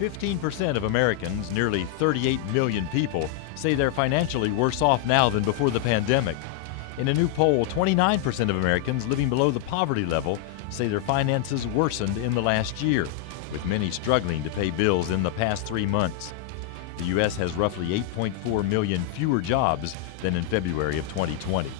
15% of Americans, nearly 38 million people, say they're financially worse off now than before the pandemic. In a new poll, 29% of Americans living below the poverty level say their finances worsened in the last year, with many struggling to pay bills in the past 3 months. The U.S. has roughly 8.4 million fewer jobs than in February of 2020.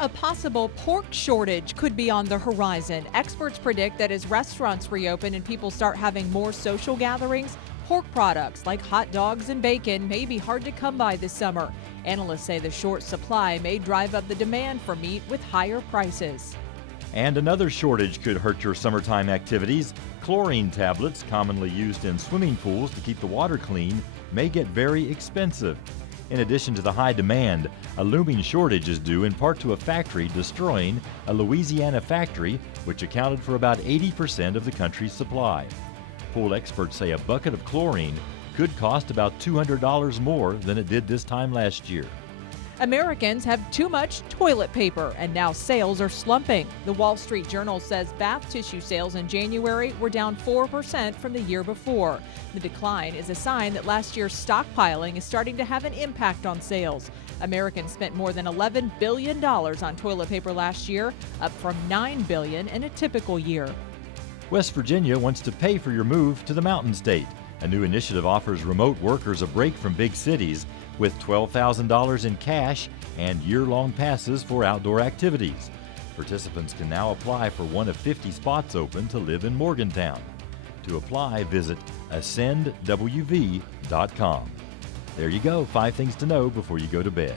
A possible pork shortage could be on the horizon. Experts predict that as restaurants reopen and people start having more social gatherings, pork products like hot dogs and bacon may be hard to come by this summer. Analysts say the short supply may drive up the demand for meat with higher prices. And another shortage could hurt your summertime activities. Chlorine tablets, commonly used in swimming pools to keep the water clean, may get very expensive. In addition to the high demand, a looming shortage is due in part to a factory destroying a Louisiana factory which accounted for about 80% of the country's supply. Pool experts say a bucket of chlorine could cost about $200 more than it did this time last year. Americans have too much toilet paper, and now sales are slumping. The Wall Street Journal says bath tissue sales in January were down 4% from the year before. The decline is a sign that last year's stockpiling is starting to have an impact on sales. Americans spent more than $11 billion on toilet paper last year, up from $9 billion in a typical year. West Virginia wants to pay for your move to the Mountain State. A new initiative offers remote workers a break from big cities with $12,000 in cash and year-long passes for outdoor activities. Participants can now apply for one of 50 spots open to live in Morgantown. To apply, visit ascendwv.com. There you go, 5 things to know before you go to bed.